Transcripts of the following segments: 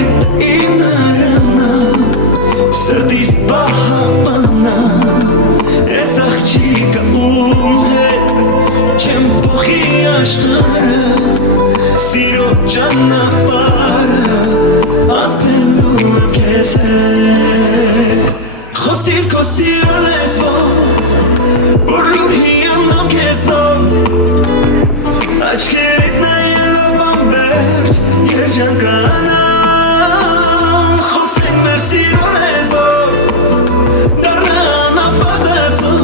Սիրտ իմ արանա Սրտիս պահապանա Ես աղջիկը ում հետ Չեմ փոխի աշխարհը Սիրո ճանապարհը Անցնելու եմ քեզ հետ Խոսիր քո սիրո լեզվով Որ լուր հիանամ քեզնով Աչքերիդ նայելով անվերջ Երջանկանամ Խոսենք մեր սիրո լեզվով Դառնան ապատածով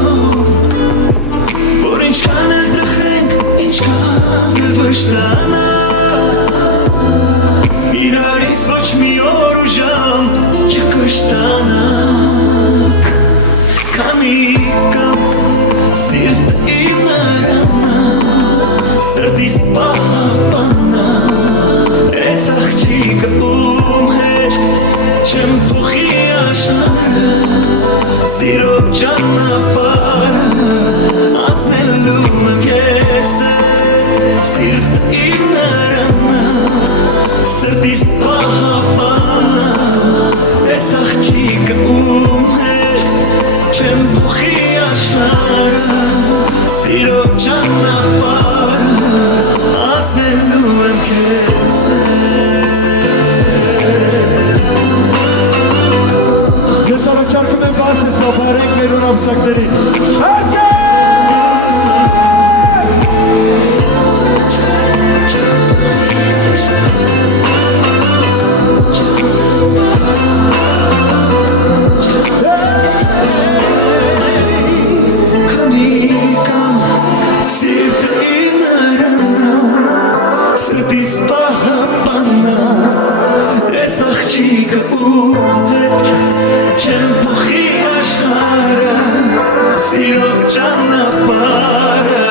Որ ինչքան էլ տխենք Ինչքան էլ վշտանանք Իրարից ոչ մի օր ու ժամ չկշտանանք Քանի կամ սիրտը իմ արանա Սրտիս պահապանա Ես աղջիկը ում հետ Չեմ փոխի աշխարհը Սիրո ճանապարհը Անցնելու եմ քեզ Սիրտը իմ արանա Սրտիս պահապանա Ես աղջիկը ում հետ Չեմ փոխի աշխարհը Սիրո ճանապարհը Անցնելու եմ քեզ Ես առաջարկում եմ բարձր ծափարենք մեր ունամսակներին Հացե! Սրտիս պահապանա Ես աղջիկը ում հետ Չեմ փոխի աշխարհը Սիրո ճանապարհը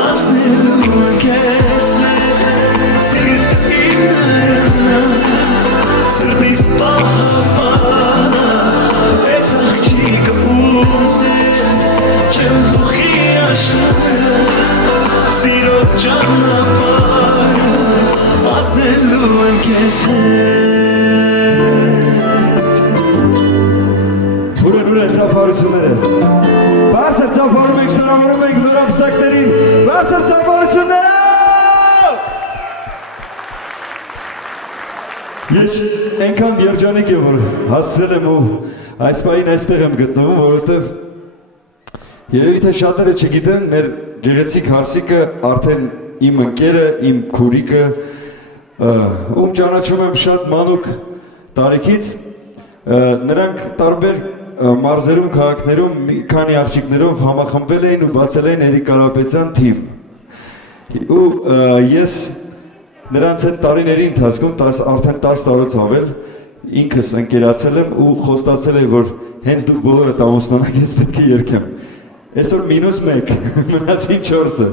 Անցնելու եմ քեզ հետ Սիրտը իմ արանա Սրտիս պահապանա Ես աղջիկը ում հետ Չեմ փոխի աշխարհը Սիրո ճանապարհը Անցնելու եմ քեզ հետ Ուրեն ծափարությունները Բարձր ծափարում եք շնորհավորում եք լրապսակներին Բարձր ծափարությունները Ես ենքան երջանիկ եմ որ հասցրել եմ ու այս պահին այստեղ եմ գտնվում որովհետև երևի թե շատերը չգիտեն մեր գեղեցիկ հարսիկը արդեն իմ ընկերը, իմ քուրիկը ում ճանաչում եմ շատ մանուկ տարիքից նրանք տարբեր մարզերում, քաղաքներում մի քանի աղջիկներով համախմբվել էին ու բացել էին Էրիկ Կարապետյան թիմ ու ես նրանց հետ տարիների ընթացքում արդեն 10 տարուց ավել ինքս ընկերացել եմ ու խոստացել եմ որ հենց դուք բոլորդ ամուսնանաք ես պետք է երգեմ Այսօր -1 մնացին 4-ը